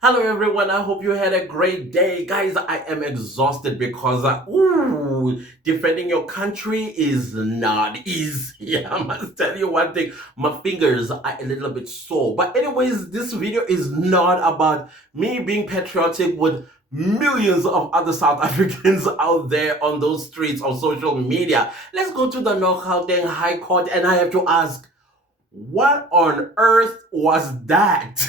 Hello everyone, I hope you had a great day. Guys, I am exhausted because defending your country is not easy. I must tell you one thing, my fingers are a little bit sore. But anyways, this video is not about me being patriotic with millions of other South Africans out there on those streets on social media. Let's go to the North Gauteng High Court and I have to ask, what on earth was that?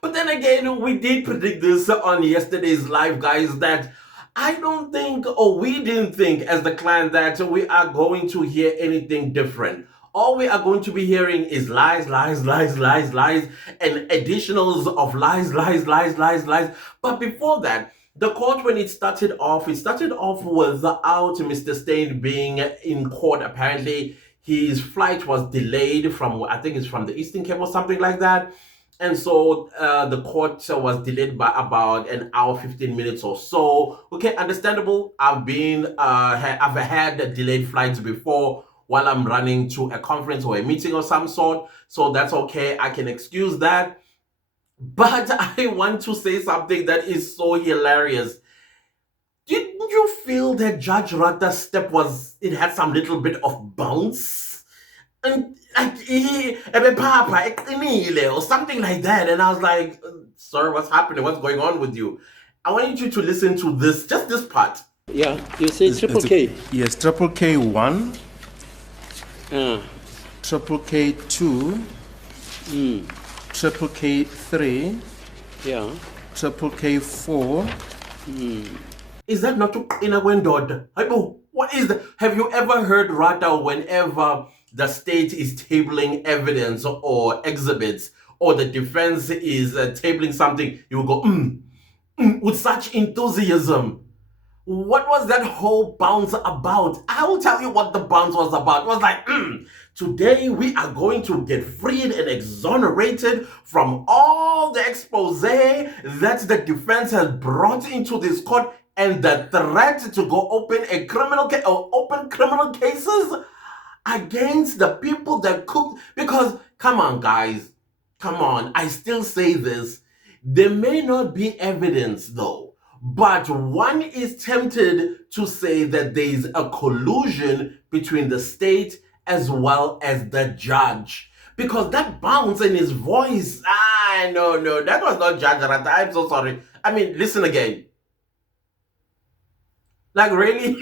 But then again, we did predict this on yesterday's live, guys, that I don't think, or we didn't think as the client, that we are going to hear anything different. All we are going to be hearing is lies, lies, lies, lies, lies, and additionals of lies, lies, lies, lies, lies. But before that, the court, when it started off without Mr. Steyn being in court. Apparently, his flight was delayed from, I think it's from the Eastern Cape or something like that. And so the court was delayed by about an hour, 15 minutes or so. Okay, understandable. I've had delayed flights before while I'm running to a conference or a meeting of some sort. So that's okay. I can excuse that. But I want to say something that is so hilarious. Didn't you feel that Judge Rata's step it had some little bit of bounce? And like Papa or something like that. And I was like, sir, what's happening? What's going on with you? I want you to listen to this, just this part. Yeah, you say triple K. Yes, triple K1, Uh, triple K2, triple K3, yeah. triple K4. Is that not in a window? What is that? Have you ever heard Rata whenever the state is tabling evidence or exhibits, or the defense is tabling something, you will go, with such enthusiasm? What was that whole bounce about? I will tell you what the bounce was about. It was like, today we are going to get freed and exonerated from all the expose that the defense has brought into this court and the threat to go open a criminal case or open criminal cases against the people that cooked. Because, come on, guys, come on, I still say this. There may not be evidence, though, but one is tempted to say that there is a collusion between the state as well as the judge. Because that bounce in his voice, no, that was not Judge Rata. I'm so sorry. I mean, listen again. Like, really?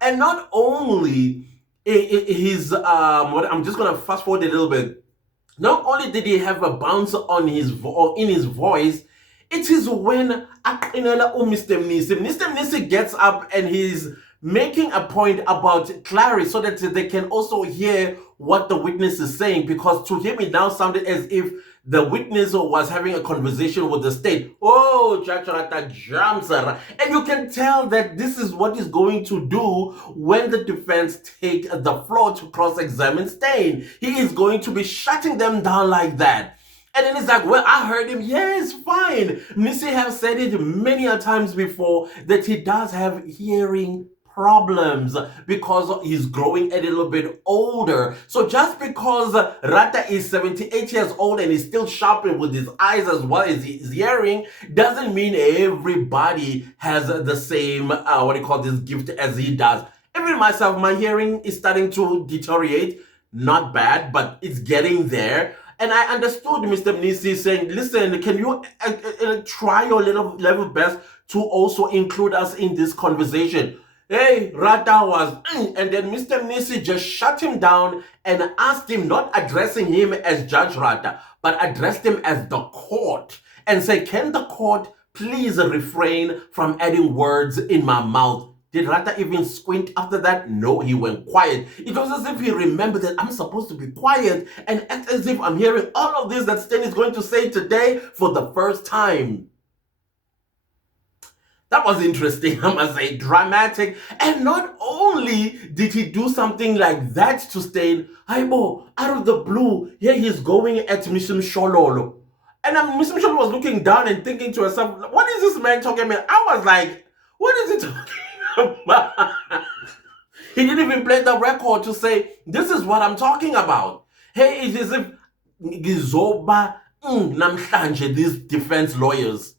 And not only I'm just gonna fast forward a little bit. Not only did he have a bounce on in his voice, it is when Mr. Mnisi gets up and he's making a point about clarity so that they can also hear what the witness is saying, because to him it now sounded as if the witness was having a conversation with the state. Oh, Judge Rata jumps her. And you can tell that this is what he's going to do when the defense take the floor to cross-examine Steyn. He is going to be shutting them down like that. And then it's like, well, I heard him. Yes, fine. Nisi have said it many a times before that he does have hearing problems because he's growing a little bit older. So just because Rata is 78 years old and he's still sharpened with his eyes as well as his hearing, doesn't mean everybody has the same, gift as he does. Even myself, my hearing is starting to deteriorate. Not bad, but it's getting there. And I understood Mr. Mnisi saying, listen, can you try your little level best to also include us in this conversation? Hey, Rata was, and then Mr. Mnisi just shut him down and asked him, not addressing him as Judge Rata, but addressed him as the court and say, can the court please refrain from adding words in my mouth? Did Rata even squint after that? No, he went quiet. It was as if he remembered that I'm supposed to be quiet and act as if I'm hearing all of this that Steyn is going to say today for the first time. That was interesting, I must say, dramatic. And not only did he do something like that to Steyn, out of the blue, here he's going at Mr. Shololo. And Mr. Shololo was looking down and thinking to herself, what is this man talking about? I was like, what is he talking about? He didn't even play the record to say, this is what I'm talking about. Hey, it is as if Gizoba namhlanje these defense lawyers,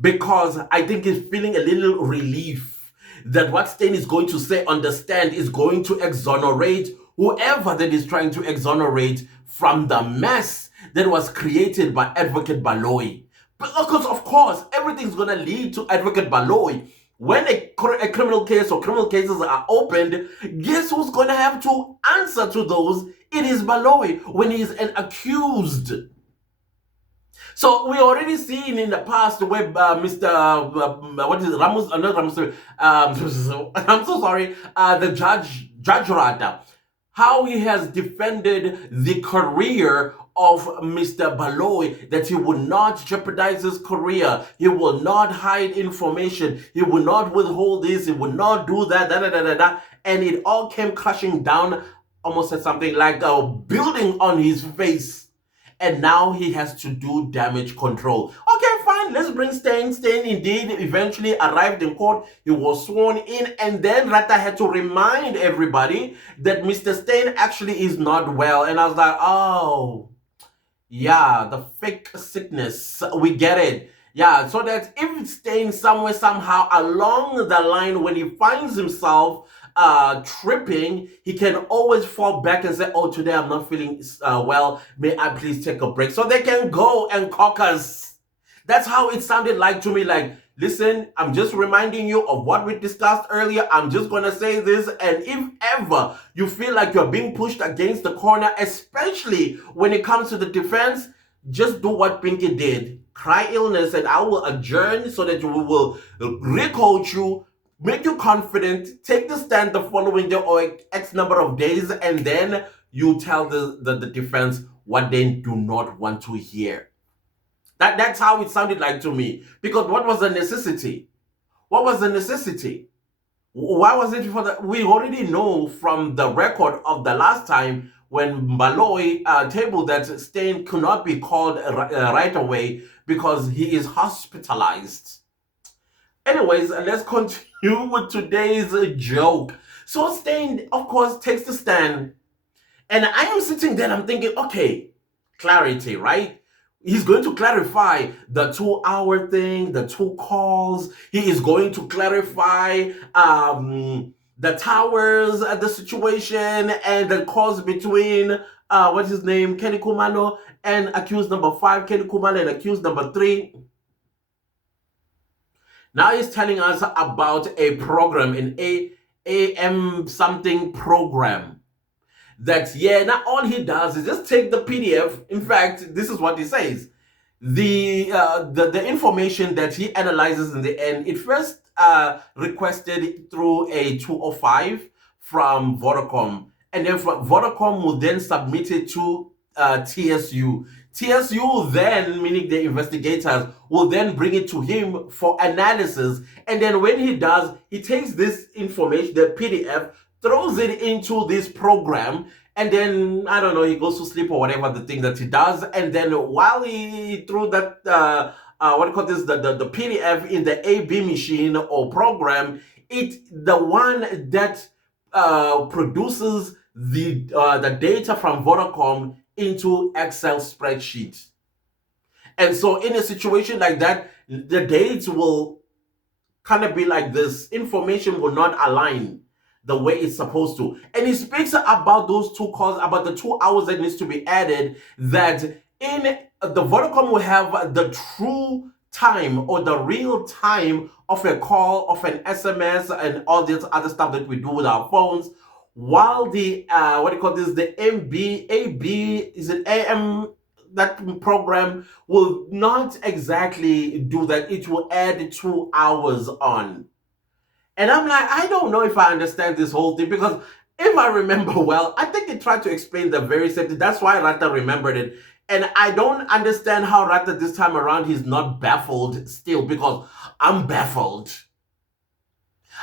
because I think he's feeling a little relief that what Steyn is going to say on the stand is going to exonerate whoever that is trying to exonerate from the mess that was created by Advocate Baloyi. Because, of course, everything's going to lead to Advocate Baloyi. When a criminal case or criminal cases are opened, guess who's going to have to answer to those? It is Baloyi, when he's an accused. So we already seen in the past where Mr. What is it? Ramos? Not Ramos. I'm so sorry. The Judge Rata, how he has defended the career of Mr. Baloyi, that he would not jeopardize his career, he will not hide information, he will not withhold this, he will not do that, and it all came crashing down, almost at something like a building on his face. And now he has to do damage control. Okay, fine, let's bring Steyn. Steyn indeed eventually arrived in court. He was sworn in, and then Rata had to remind everybody that Mr. Steyn actually is not well. And I was like, oh, yeah, the fake sickness, we get it. Yeah, so that if Steyn somewhere, somehow along the line, when he finds himself tripping, he can always fall back and say, oh, today I'm not feeling well, may I please take a break, so they can go and caucus. That's how it sounded like to me. Like, listen, I'm just reminding you of what we discussed earlier. I'm just going to say this, and if ever you feel like you're being pushed against the corner, especially when it comes to the defense, just do what Pinky did. Cry illness, and I will adjourn so that we will recoach you, make you confident, take the stand the following day or X number of days, and then you tell the defense what they do not want to hear. That's how it sounded like to me. Because what was the necessity? What was the necessity? Why was it for the... We already know from the record of the last time when Baloyi tabled that Steyn could not be called right away because he is hospitalized. Anyways, let's continue with today's joke. So Steyn, of course, takes the stand. And I am sitting there and I'm thinking, okay, clarity, right? He's going to clarify the 2-hour thing, the 2 calls. He is going to clarify the towers, the situation, and the calls between, what's his name, Kenny Kumalo, and accused number 5, Kenny Kumalo, and accused number 3. Now he's telling us about a program, an AM something program. That, yeah, not all he does is just take the PDF. In fact, this is what he says. The information that he analyzes in the end, it first requested through a 205 from Vodacom. And then Vodacom will then submit it to TSU. TSU then, meaning the investigators, will then bring it to him for analysis. And then when he does, he takes this information, the PDF, throws it into this program, and then, I don't know, he goes to sleep or whatever the thing that he does. And then while he threw that, what do you call this, the PDF in the AB machine or program, the one that produces the data from Vodacom into Excel spreadsheet. And so in a situation like that, the dates will kind of be like this. Information will not align the way it's supposed to. And he speaks about those 2 calls, about the 2 hours that needs to be added, that in the Vodacom will have the true time or the real time of a call, of an SMS, and all this other stuff that we do with our phones, while the what do you call this, the AB, is it AM, that program will not exactly do that. It will add 2 hours on. And I'm like, I don't know if I understand this whole thing, because if I remember well, I think they tried to explain the very same thing. That's why Rata remembered it. And I don't understand how Rata this time around he's not baffled still, because I'm baffled.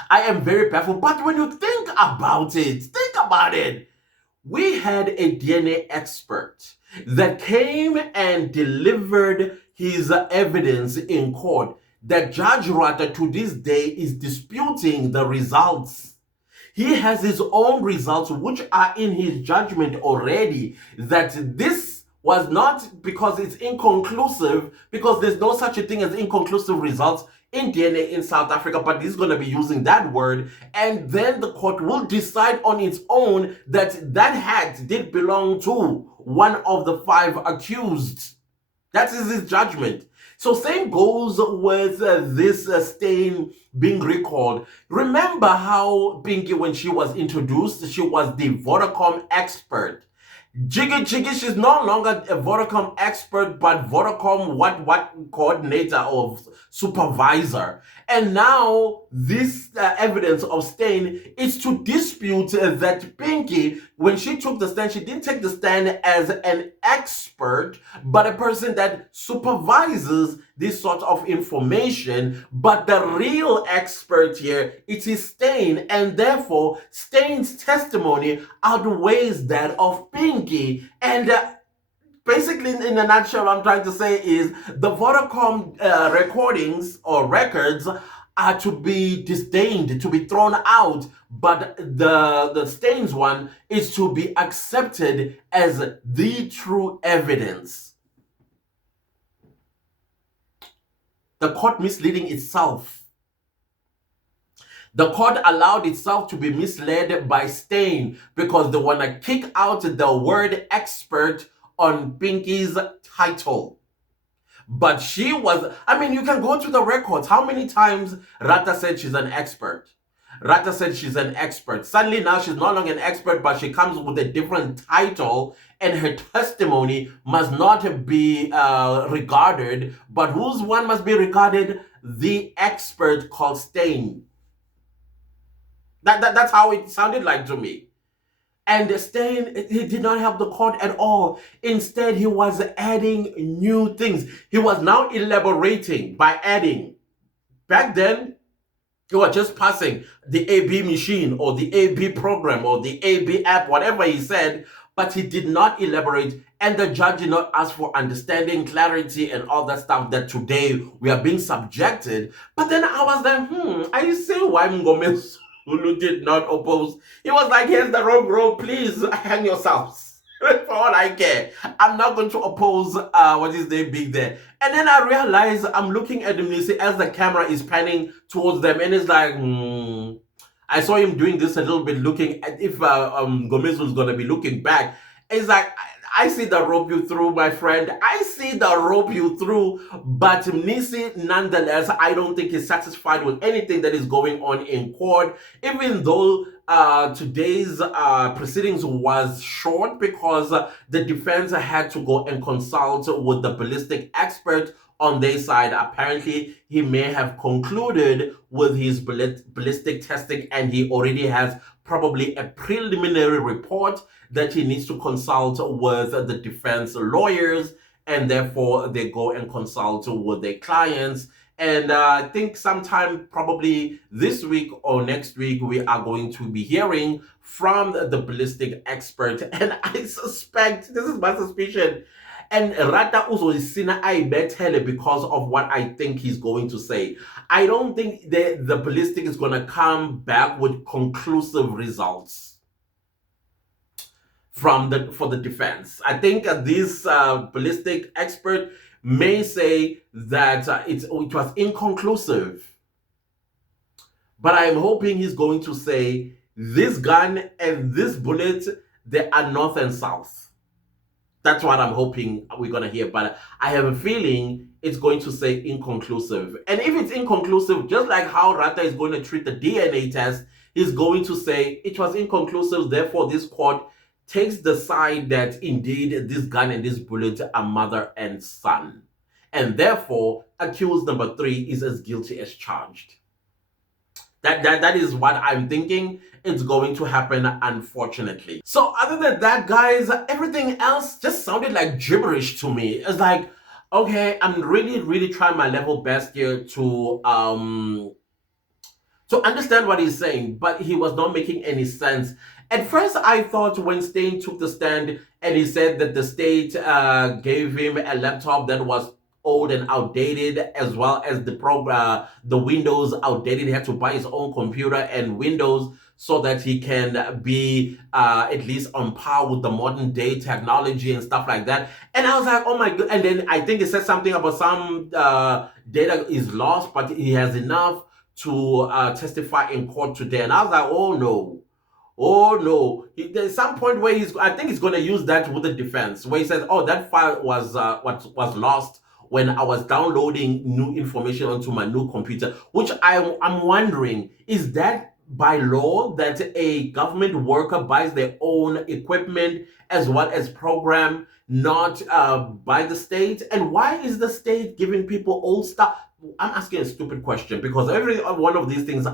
I am very baffled. But when you think about it, we had a DNA expert that came and delivered his evidence in court that Judge Rata to this day is disputing the results. He has his own results which are in his judgment already, that this was not because it's inconclusive, because there's no such a thing as inconclusive results in DNA in South Africa, but he's going to be using that word, and then the court will decide on its own that that hat did belong to one of the 5 accused. That is his judgment. So same goes with this stain being recalled. Remember how Pinky, when she was introduced, she was the Vodacom expert. Jiggy Jiggy, she's no longer a Vodacom expert, but Vodacom what coordinator or supervisor. And now this evidence of stain is to dispute that Pinky, when she took the stand, she didn't take the stand as an expert, but a person that supervises this sort of information. But the real expert here, it is Stain, and therefore Stain's testimony outweighs that of Pinky. And basically, in a nutshell, what I'm trying to say is the Vodacom recordings or records are to be disdained, to be thrown out, but the Stains one is to be accepted as the true evidence. The court misleading itself. The court allowed itself to be misled by Stain because they want to kick out the word expert on Pinky's title. But she was, I mean, you can go to the records. How many times Rata said she's an expert? Rata said she's an expert. Suddenly now she's no longer an expert, but she comes with a different title, and her testimony must not be regarded. But whose one must be regarded? The expert called Stain. That's how it sounded like to me. And Stain, he did not help the court at all. Instead, he was adding new things. He was now elaborating by adding. Back then, he was just passing the AB machine or the AB program or the AB app, whatever he said, but he did not elaborate. And the judge did not ask for understanding, clarity, and all that stuff that today we are being subjected. But then I was like, I see why Ngome Zulu did not oppose. He was like, here's the wrong road, please hang yourselves. For all I care, I'm not going to oppose what is they big there. And then I realize I'm looking at him as the camera is panning towards them, and it's like, I saw him doing this a little bit, looking at if Gomez was gonna be looking back. It's like, I see the rope you threw, my friend. I see the rope you threw, but Mnisi, nonetheless, I don't think he's satisfied with anything that is going on in court, even though today's proceedings was short because the defense had to go and consult with the ballistic expert on their side. Apparently, he may have concluded with his ballistic testing, and he already has probably a preliminary report that he needs to consult with the defense lawyers, and therefore they go and consult with their clients. And I think sometime probably this week or next week, we are going to be hearing from the ballistic expert. And I suspect, this is my suspicion, and Rata uzosina ayibethele because of what I think he's going to say. I don't think the ballistic is going to come back with conclusive results for the defense. I think this ballistic expert may say that it was inconclusive, but I am hoping he's going to say this gun and this bullet, they are north and south. That's what I'm hoping we're going to hear, but I have a feeling it's going to say inconclusive. And if it's inconclusive, just like how Rata is going to treat the DNA test, he's going to say it was inconclusive, therefore this court takes the side that indeed this gun and this bullet are mother and son. And therefore, accused number 3 is as guilty as charged. That is what I'm thinking it's going to happen, unfortunately. So other than that, guys, everything else just sounded like gibberish to me. It's like, okay, I'm really trying my level best here to understand what he's saying, but he was not making any sense. At first, I thought when Stain took the stand and he said that the state gave him a laptop that was old and outdated, as well as the Windows outdated, he had to buy his own computer and Windows. so that he can be at least on par with the modern day technology and stuff like that. And I was like, oh my god. And then I think he said something about some data is lost, but he has enough to testify in court today. And I was like, oh no. Oh no! There's some point where I think he's going to use that with the defense, where he says, "Oh, that file was what was lost when I was downloading new information onto my new computer." Which I'm wondering, is that by law that a government worker buys their own equipment as well as program, not by the state? And why is the state giving people old stuff? I'm asking a stupid question because every one of these things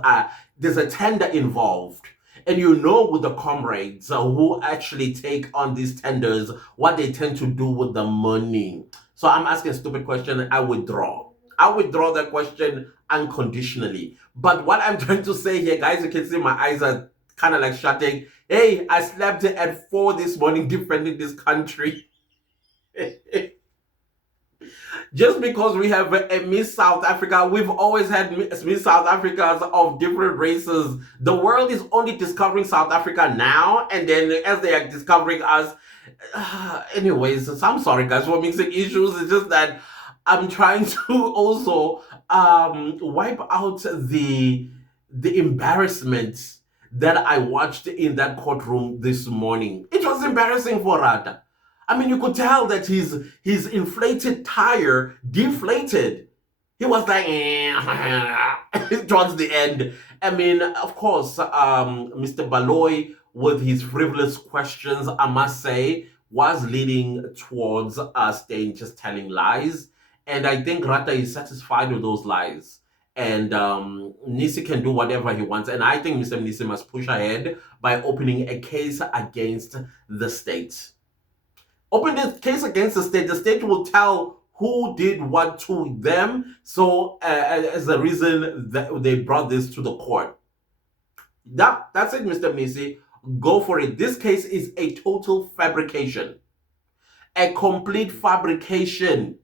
there's a tender involved. And you know, with the comrades who actually take on these tenders, what they tend to do with the money. So I'm asking a stupid question. I withdraw. I withdraw that question unconditionally. But what I'm trying to say here, guys, you can see my eyes are kind of like shutting. Hey, I slept at 4 this morning defending this country. Just because we have a Miss South Africa, we've always had Miss South Africas of different races. The world is only discovering South Africa now, and then as they are discovering us, anyways, so I'm sorry guys for mixing issues. It's just that I'm trying to also wipe out the embarrassment that I watched in that courtroom this morning. It was embarrassing for Rada. I mean, you could tell that his inflated tire deflated. He was like, towards the end. I mean, of course, Mr. Baloy, with his frivolous questions, I must say, was leading towards staying just telling lies. And I think Rata is satisfied with those lies. And Nisi can do whatever he wants. And I think Mr. Nisi must push ahead by opening a case against the state. Open this case against the state. The state will tell who did what to them. So as a reason that they brought this to the court. That's it, Mr. Nisi. Go for it. This case is a total fabrication. A complete fabrication.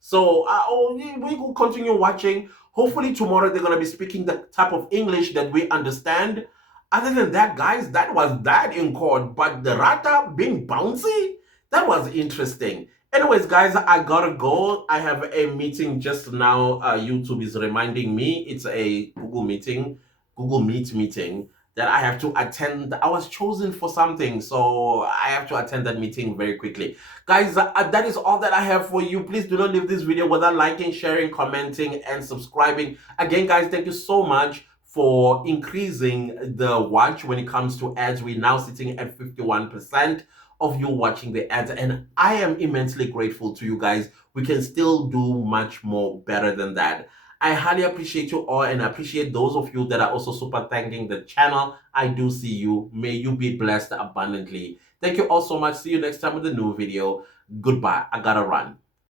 So we will continue watching. Hopefully tomorrow they're going to be speaking the type of English that we understand. Other than that, guys, that was that in court. But the Rata being bouncy, that was interesting. Anyways, guys, I gotta go. I have a meeting just now. YouTube is reminding me it's a Google Meet meeting that I have to attend. I was chosen for something, so I have to attend that meeting very quickly. Guys, that is all that I have for you. Please do not leave this video without liking, sharing, commenting, and subscribing. Again, guys, thank you so much for increasing the watch when it comes to ads. We're now sitting at 51% of you watching the ads, and I am immensely grateful to you guys. We can still do much more better than that. I highly appreciate you all, and I appreciate those of you that are also super thanking the channel. I do see you. May you be blessed abundantly. Thank you all so much. See you next time with a new video. Goodbye. I gotta run.